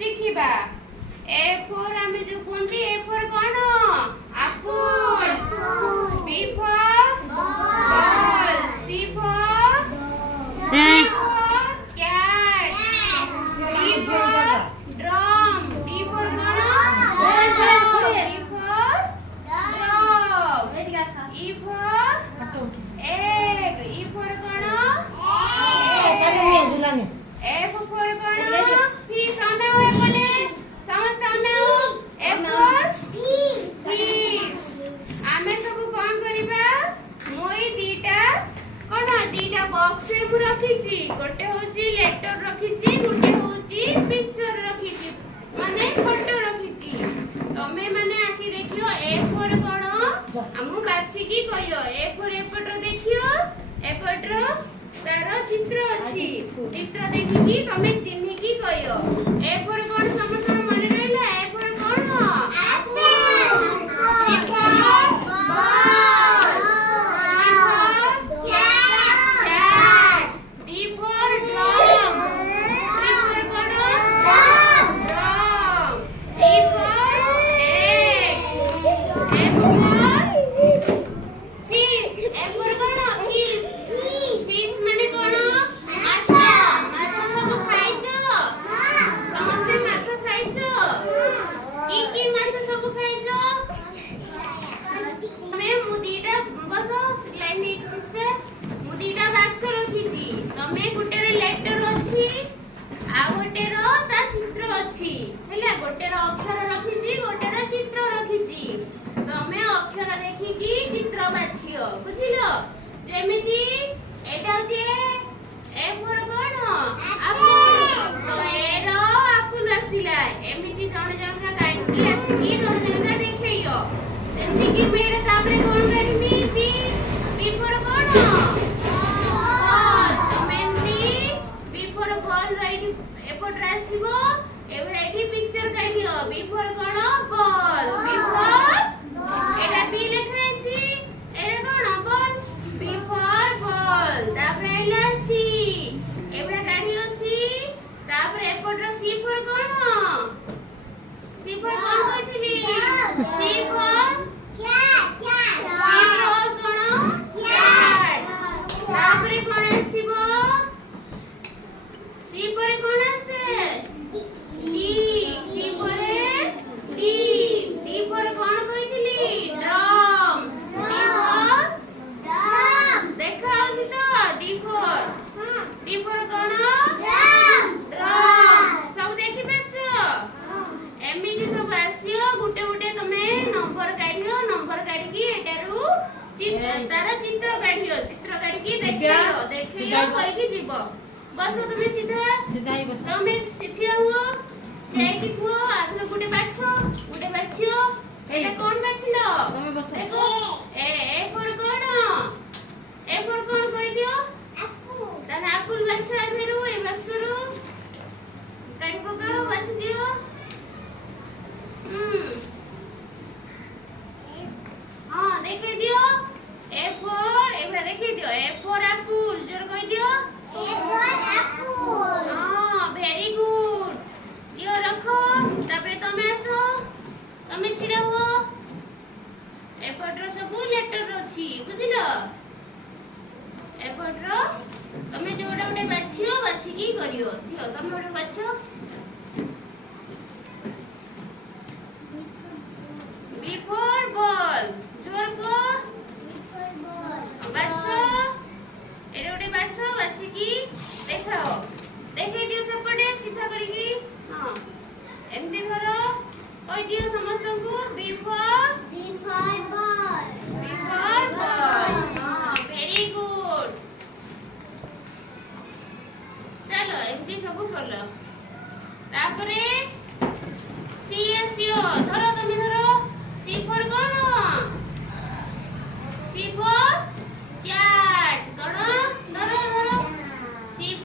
ଶିଖିବା। A for ଆମେ ଯୋଉ କୁହନ୍ତି A for କଣ? Apple. B for ball. C for cat. D for drum. D for କଣ? D for dog. E for egg. E for କଣ? F for କଣ? fish. ଅନାଅ ଏପଟେ ସମସ୍ତେ ଅନାଅ। F for fish. ଆମେ ସବୁ କଣ କରିବା? ମୁଁ ଏଇ ଦିଟା ବକ୍ସ ରେ ମୁଁ ରଖିଛି। ଗୋଟେ ହଉଛି ଲେଟର ରଖିଛି, ଗୋଟେ ହଉଛି ପିକ୍ଚର ରଖିଛି, ମାନେ ଫଟୋ ରଖିଛି। ତମେ ମାନେ ଆସି ଦେଖିବ A for କଣ? ଆମକୁ ବାଛିକି କହିବ। A for ଏପଟର ଦେଖିବ, ଏପଟର ତାର ଚିତ୍ର ଅଛି। ଚିତ୍ର ଦେଖିକି ତମେ ଚିହ୍ନିକି କହିବ। A for କଣ ସମସ୍ତଙ୍କର ମନେ ରହିଲା? A for କଣ? apple. B for ball. C for cat. D for drum. D for କଣ? drum. E for egg. F for fish. F for କଣ? fish. fish ମାନେ କଣ? ମାଛ। ମାଛ ସବୁ ଖାଇଛ? ସମସ୍ତେ ମାଛ ଖାଇଛ? କି ମାଛ ସବୁ ଖାଇଛ? ତମେ ମୁଁ ଦିଟା ବସ ଲାଇନ ହେଇକି ସେ ମୁଁ ଦିଟା ବାକ୍ସ ରଖିଛି। ତମେ ଗୋଟେରେ ଲେଟର ଅଛି, ଆଉ ଗୋଟେର ତା ଚିତ୍ର ଅଛି। ହେଲା, ଗୋଟେର ଅକ୍ଷର ରଖିଛି, ଗୋଟେର ଚିତ୍ର ରଖିଛି। ତମେ ଅକ୍ଷର ଦେଖିକି ଚିତ୍ର ବାଛିବ, ବୁଝିଲ? ଯେମିତି ଏଟା ହଉଛି A for କଣ? apple. ତ A ର apple ଆସିଲା। ଏମିତି ଜଣ ଜଣକା କାଢିକି ଆସିକି ଜଣ ଜଣକା ଦେଖେଇବ। ଯେମିତି କି ମୁଁ ଏଟା ତାପରେ କଣ କାଢିମି? B for କଣ? ball. ତମେ ଏମିତି B for ball ରାଇଟ ଏପଟରେ ଆସିବ। ଏବେ ଏଠି ପିକ୍ଚର କାଢିବ। B for କଣ? ball. B for ଏଟା B ଲେଖା ଅଛି, ଏଟା କଣ? ball. B for ball. ତାପରେ ଆଇଲା C। ଏଗୁଡା କାଢିବ C। ତାପରେ ଏପଟର C for କଣ? C for କଣ କହିଥିଲି? C for କଣ? cat. ତାପରେ କଣ ଆସିବ? C ପରେ କଣ ଆସେ? D. C ପରେ D. D ପରେ କଣ କହିଥିଲି? drum. D for ଦେଖା ହଉଛି ତ? D for କଣ? drum. ସବୁ ଦେଖି ପାରୁଛ? ଏମିତି ସବୁ ଆସିବ। ଗୋଟେ ଗୋଟେ ତମେ ନମ୍ବର କାଢିବ। ନମ୍ବର କାଢିକି ଏଟାରୁ ତାର ଚିତ୍ର କାଢିବ। ଚିତ୍ର କାଢିକି ଦେଖେଇବ କହିକି ଯିବ। ବସ ତମେ ସିଧା ତମେ ଶିଖିଆ ହୁଅ। ଯାଇକି କୁହ ଆଗରୁ ଗୋଟେ ବାଛିବ। ଏଟା କଣ ବାଛିଲ? ତମେ ବସ। ଦେଖ A for କଣ? A for କଣ କହିଦିଅ? ତାହେଲେ apple ବାଛ। ଆଗରୁ ଏ ବାକ୍ସରୁ କାଢି ପକାଅ, ବାଛି ଦିଅ। ହଁ ଦେଖେଇ ଦିଅ। A for ଏଗୁଡା ଦେଖେଇ ଦିଅ। A for apple ଜୋର କହିଦିଅ। ହଁ ଭେରି ଗୁଡ। ଦିଅ ରଖ। ତାପରେ ତମେ ଆସ, ତମେ ଛିଡା ହୁଅ। ଏପଟର ସବୁ ଲେଟର ଅଛି, ବୁଝିଲ? ଏପଟର ତମେ ଯୋଉଟା ଗୋଟେ ବାଛିବ, ବାଛିକି କରିବ। ଦିଅ ତମେ ଗୋଟେ ବାଛ। B for ball ଜୋର କହ। ବାଛ। ଏଟା ଗୋଟେ ବାଛ, ବାଛିକି ଦେଖାଅ। ଦେଖେଇ ଦିଅ ସେପଟେ ସିଧା କରିକି। ହଁ ଏମିତି ଧର, କହିଦିଅ ସମସ୍ତଙ୍କୁ B for ball. ହଁ ଭେରି ଗୁଡ। ଚାଲ ଏମିତି ସବୁ କଲ। ତାପରେ C ଆସିବ। ଧର ତମେ ଧର। C for କଣ? C for